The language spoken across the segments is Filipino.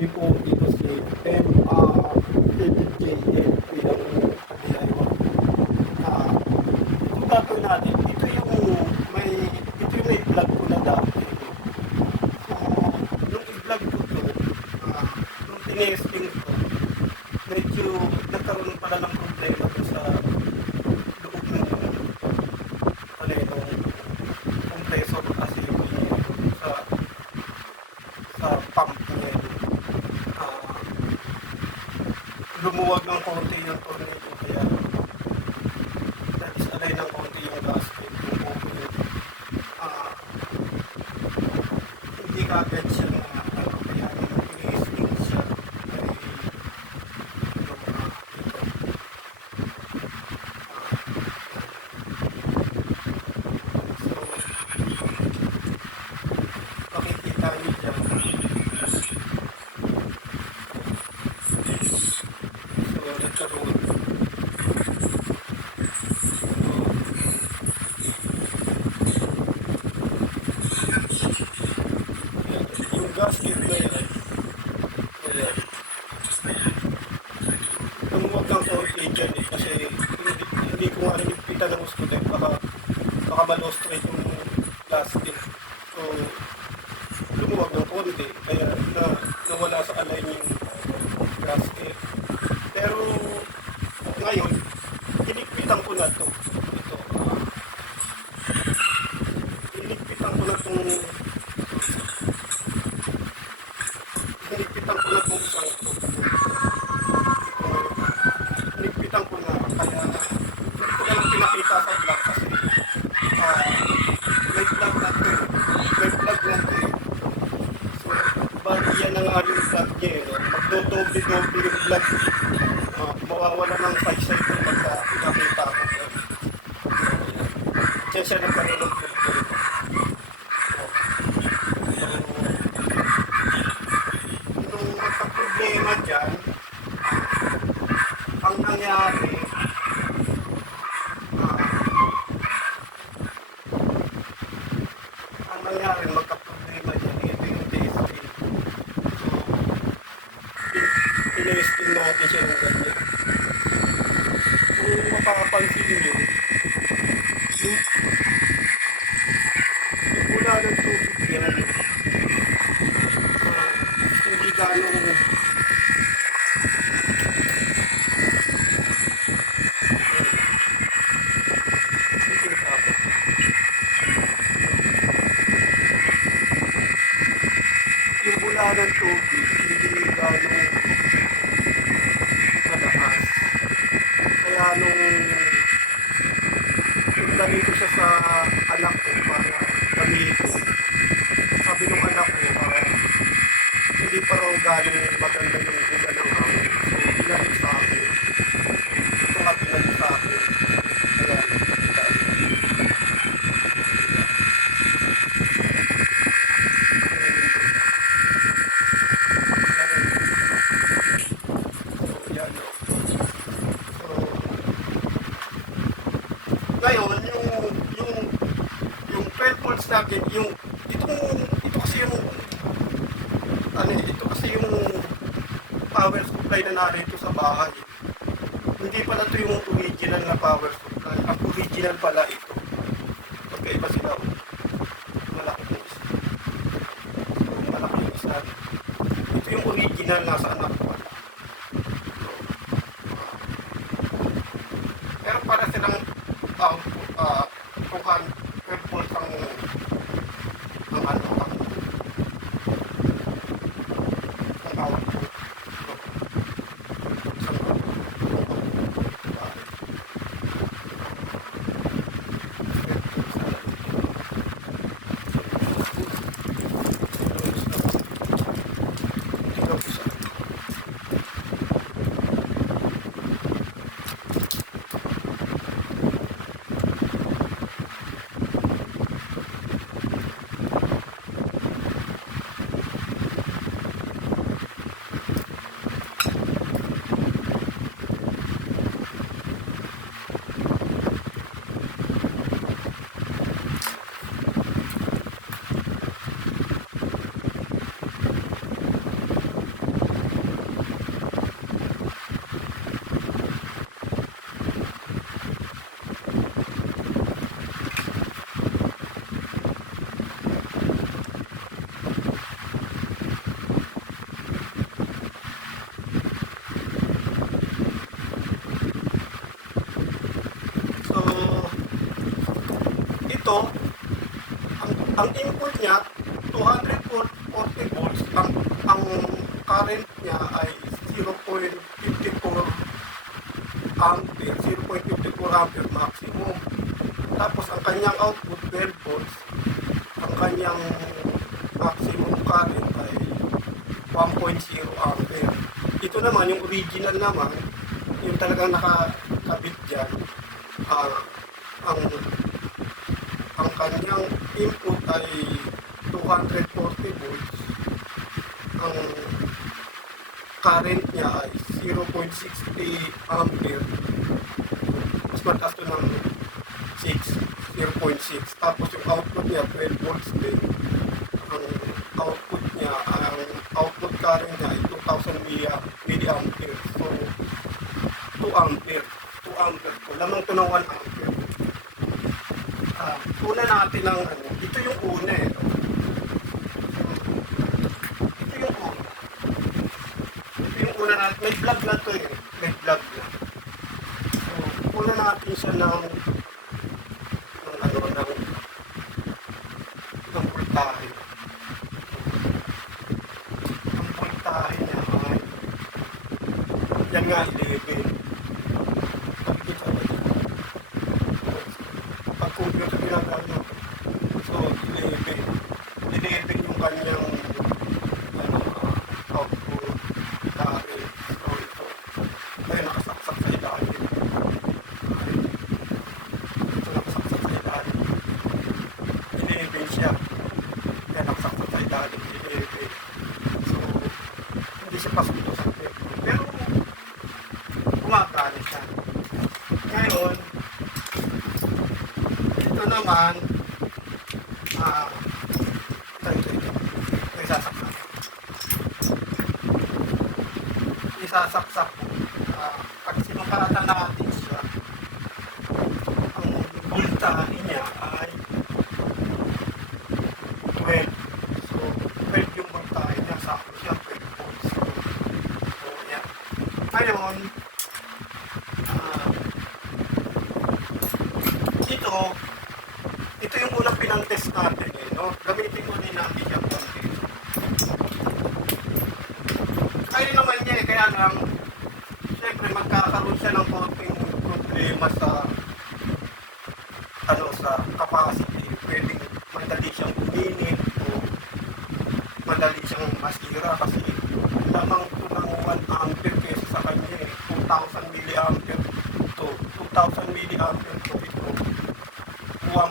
Tuloy po dito si MJL bilang DIY. Itong gagawin natin, ito yung may vlog ko na dati. So, nung i-vlog ko to, nung tinesting ko, medyo nagkaroon pala ng problema ko sa loob ng compressor kasi sa pump niya. Lumuwag ng konti yung tornilyo kaya na-disalay ng konti yung gasket, yung opening. Hindi kagad siya na kaya i-sting siya ay so makikita niyo dyan. Yung gasket na yan, lumuwag ng konti dyan kasi hindi ko nga nilipita ng gusto dahil baka malostrate yung plastic. So, lumuwag ng konti kaya nawala sa align yung gasket. Pero ngayon, inikpitan ko na to. Inikpitan ko na itong isang ito. Inikpitan ko na kaya hindi ko na lang pinakita sa vlog kasi may vlog na ito. So, bali yan ang aring vlog niya eh. Magdodoble-doble yung vlog. Mawawala ng 5 seconds pagka pinakita ako. Kaya siya nagkaroon ng problema. Nung magka-problema dyan, ang nangyari, magka-problema dyan, ito yung testing. So, tinesting natin siya ng ganyan. Kung mapapansin nyo, yung wala ng tubig yan. Hindi ganong yung wala ng tubig, hindi ganong malakas. Kaya nung nandito siya sa anak ko para gamitin. Sabi nung anak ko, hindi pa raw galing maganda yung buga ng hangin. So, pinalik sa akin. Ito nga pinalik sa akin. Kaya, ngayon, yung 12 volts natin, ito kasi yung power supply na narito sa bahay. Hindi pala ito yung original na power supply. Ang original pala ito. Magkaiba sila. Malaki yung isa. Malaki yung isa. Ito yung original nasa anak ko pala. Pero para silang kung 12 volts ang output. ang input niya 240 volts, ang current niya ay 0.54 ampere, 0.54 ampere maximum. Tapos ang kanyang output 12 volts, ang kanyang maximum current ay 1.0 ampere. Ito naman, yung original naman, yung talagang nakakabit dyan, ang kanyang input ay 240 volts, ang current niya ay 0.60 ampere, mas mataas to ng 0.6. Tapos yung output niya 12 volts din. Ang output niya, ang output current niya ay 2000 milliampere. So 2 ampere po, lamang to ng 1 ampere. Una natin ang ito yung una eh. Ito yung una natin, may vlog na to eh. May vlog na. So, una natin siya ng voltahe. Ang voltahe niya ay yan nga 11. Pag computer ginagawa, so 11 yung kanyang output current. So ito ay nakasaksak sa ilalim. Ito nakasaksak sa ilalim. 11 siya. Kaya nakasaksak sa ilalim. 11. So hindi siya pasok ito sa tempo. Pero gumagana siya. Ngayon, ito naman, isasaksak po. Pag sinukaratan natin siya, ang voltahe niya ay 12. So, 12 yung voltahe niya, sakto siya 12 volts. So, yan. Ngayon, ito yung unang pinang-test natin eh, no? Gamitin ko din natin yung content. Ayun naman niya eh, kaya lang siyempre magkakaroon siya ng konting problema sa sa capacity. Pwedeng madali siyang uminit o madali siyang masira kasi lamang ito ng 1 ampere kesa sa kanya eh, 2,000 milliampere to 2,000 milliampere to ito 1.0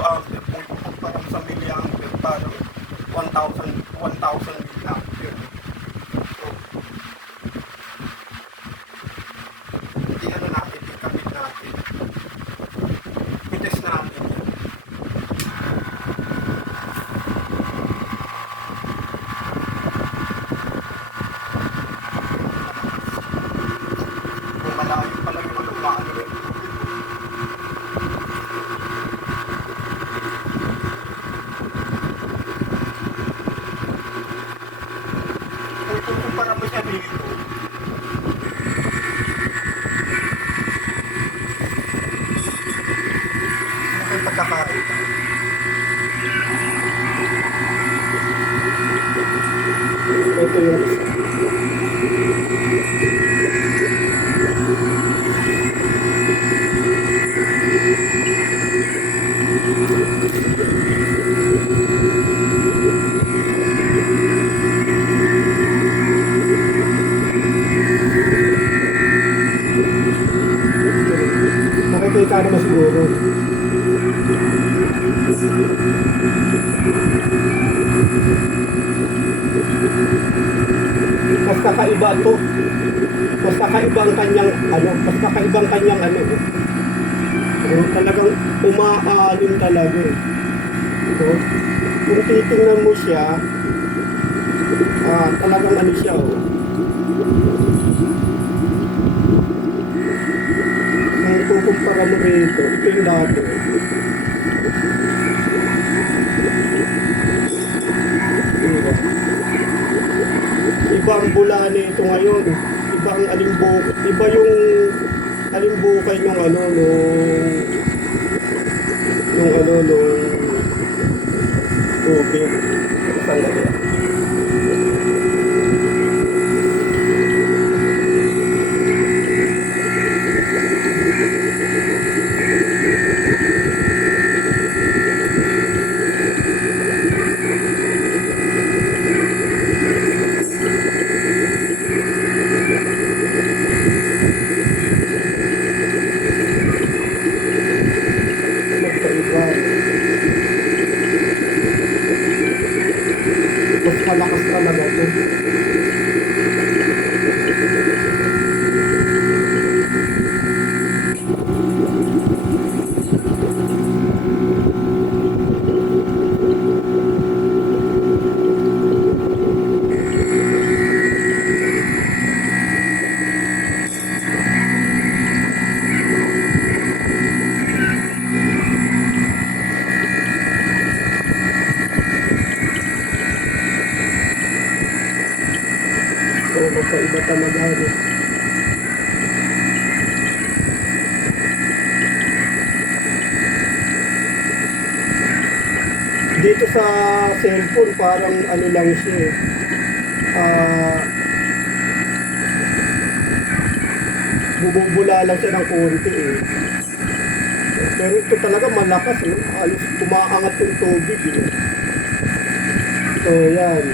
ampere. Kung ikukumpara sa milliampere, parang 1,000 milliampere. So, natin, ikabit natin. I-test natin yan. Kung malayo pala yung maano rin. Para mo siya dito. Ang pagkakain. Ito yung isa. Nakikita naman siguro. Mas kakaiba to. Mas kakaiba ang kanyang mas kakaiba ang kanyang talagang umaalim talaga eh. So, kung titingnan mo siya, talagang siya Kung kumpara mo rito, ito yung dati. Iba ang bula nito ngayon. Iba ang iba yung alimbukay nung tubig. Sandali. Magkaiba. Mas malakas talaga ito. So, magkaiba talaga. Ano. Dito sa cellphone, parang ano lang siya eh. Bumubula lang siya ng konti eh. Pero ito talaga malakas eh. Halos tumaangat yung tubig eh. So, yan.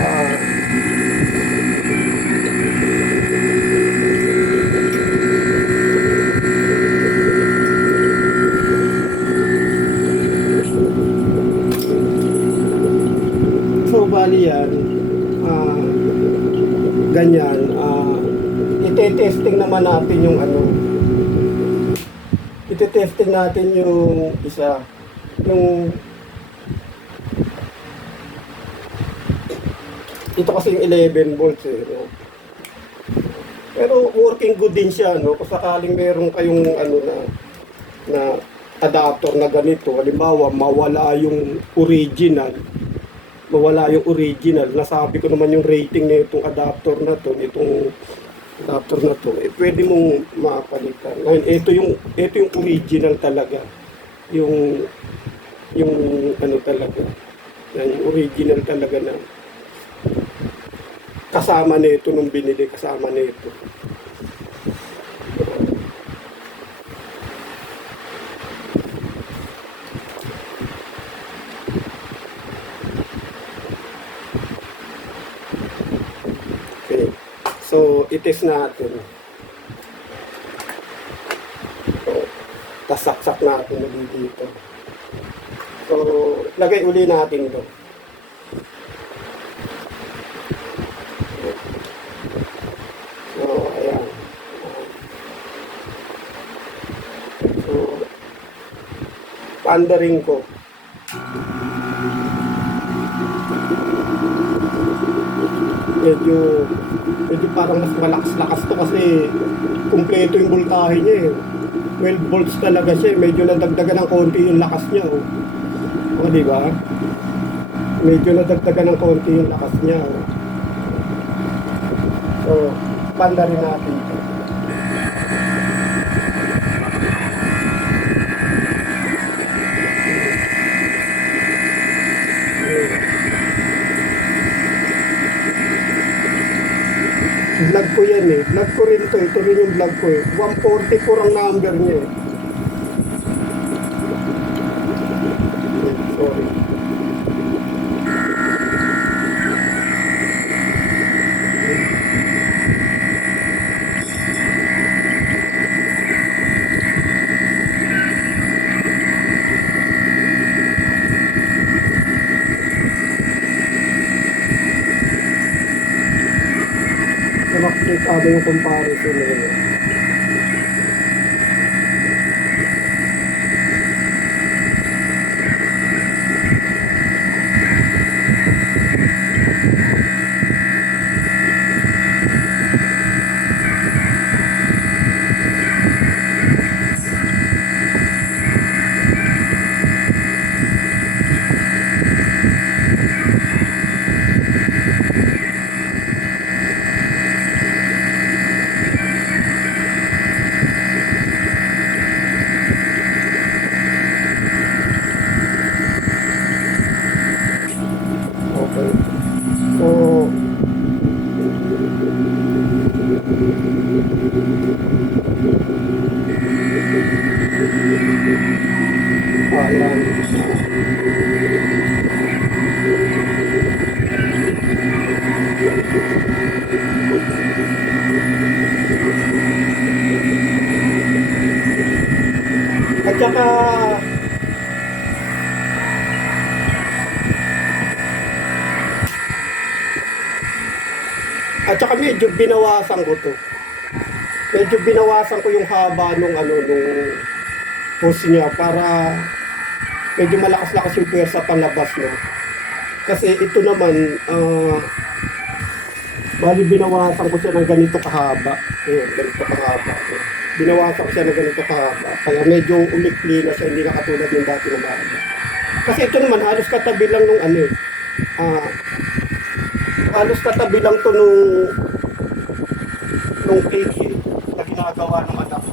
Ah, so, bali yan. Ganyan. Ite-testing naman natin yung ano. Ite-testing natin yung isa. Yung ito kasi yung 11 volts eh. No? Pero working good din siya, no? Kung sakaling meron kayong ano na adapter na ganito, halimbawa mawala yung original. Nasabi ko naman yung rating na itong adapter na to, pwede mong mapalitan. Ngayon, ito yung original talaga. Yung ano talaga. Yung original talaga na kasama nito nung binili, kasama nito. Okay. So, itest natin. So, tasaksak natin ulit dito. So, lagay uli natin ito. So, ayan. So, paandarin ko. Medyo parang mas malakas-lakas to kasi kumpleto yung voltahe niya eh. 12 volts talaga siya, medyo nadagdagan ng konti yung lakas niya oh. O, di ba? Medyo nadagdagan ng konti yung lakas niya oh. So, panda rin natin ito. Vlog ko yan eh. Vlog ko rin to. Ito rin yung vlog ko eh. 144 ang number niya eh. Sorry. Nakakita ako yung comparison na yun. At saka medyo binawasan ko to. Medyo binawasan ko yung haba nung nung hose niya para medyo malakas-lakas yung pwersa panlabas, no. Kasi ito naman, bali binawasan ko siya ng ganito kahaba. Ayun, ganito kahaba. Binawasan ko siya ng ganito kahaba. Kaya medyo umikli na siya, hindi na katulad ng dati na mahaba. Kasi ito naman, halos katabi lang nung halos katabi lang to nung cake na ginagawa ng anak ko.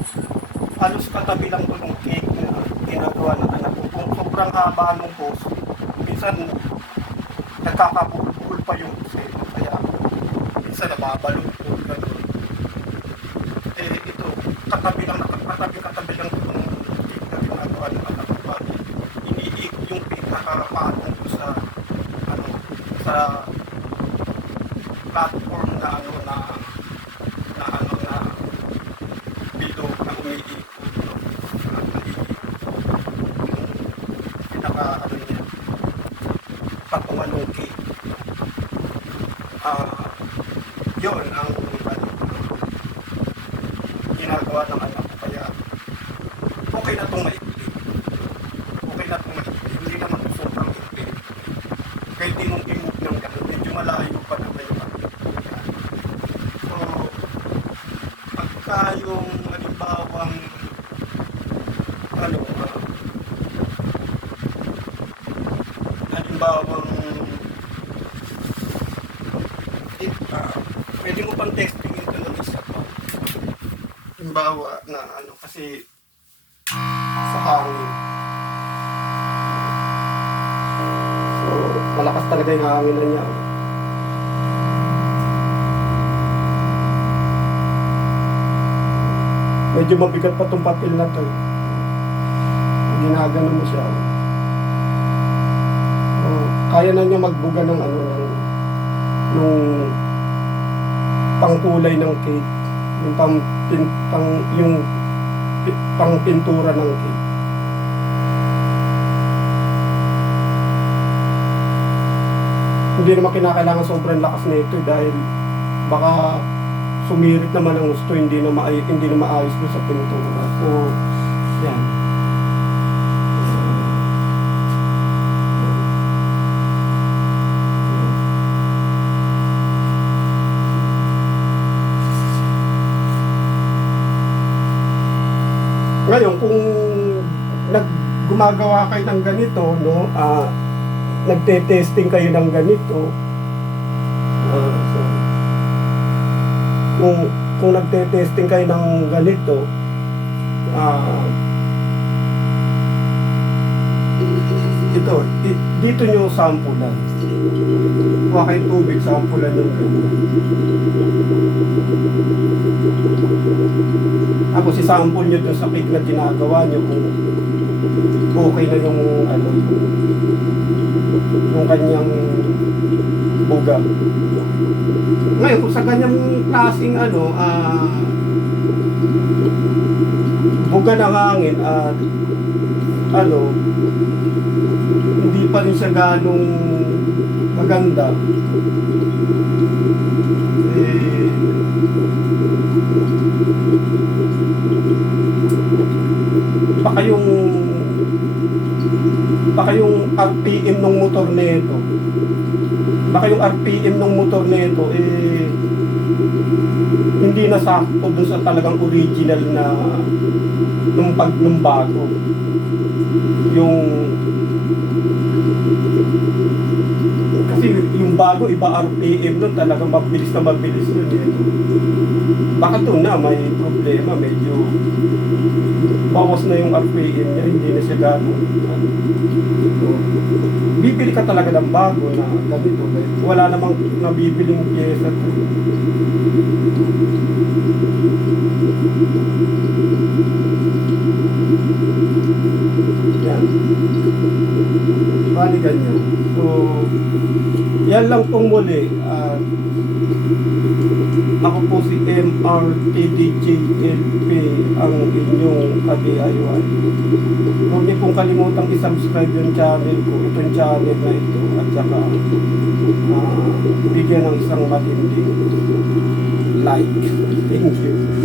Halos katabi lang to nung cake na ginagawa ng anak ko. Kung sobrang haba nung post, minsan nagkakabulbul pa yung post. Kaya minsan nababalukol ka doon. Ito, katabi lang to nung cake na ginagawa ng anak ko. Iniikot yung cake na kakapatong ko sa platform na bilog na umiikot, no? Pinaka niya, patungan ng cake. Yun ang ginagawa ng anak ko. Kaya okay na itong maikli. Hindi naman sobrang ikli. Kahit di mong i-move ng gano'n, medyo malayo pa naman yung so, pagka yung halimbawang pwede mo pang testing ito ng isa pa. Halimbawa na kasi sa hangin. So, malakas talaga yung hangin na niya. Medyo mabigat pa itong papel na to. Ginagano mo siya. Kaya na niya magbuga ng nung pangkulay ng cake, yung pangpintura ng cake. Hindi naman kinakailangan sobrang lakas na ito dahil baka sumirit naman ang gusto, hindi na maayos doon sa pintura. So, yan. Ngayon, kung gumagawa kayo ng ganito, no, nagte-testing kayo ng ganito, kung nagte-testing kayo ng ganito, dito nyo sampulan. Kuha kayo tubig, sampulan yung ganito. Tapos isampul nyo dun sa cake na ginagawa nyo kung okay na yung yung kanyang buga. Ngayon, kung sa ganyang klaseng buga ng hangin at hindi pa rin siya ganong maganda, baka yung RPM ng motor nito hindi na sakto doon sa talagang original na nung bago. Kasi yung bago iba RPM nun, talagang mabilis yun eh. Baka doon na may problema, medyo bawas na yung RPM niya, hindi na siya gano'n. Bibili ka talaga ng bago na ganito, wala namang nabibiling pyesa to. Yan. Bali ganyan. So, yan lang pong muli. Ako po si MRTDJLP, ang inyong ka-DIY. Huwag niyo pong kalimutang i-subscribe yung channel ko, itong channel na ito, at saka bigyan ng isang matinding like. Thank you.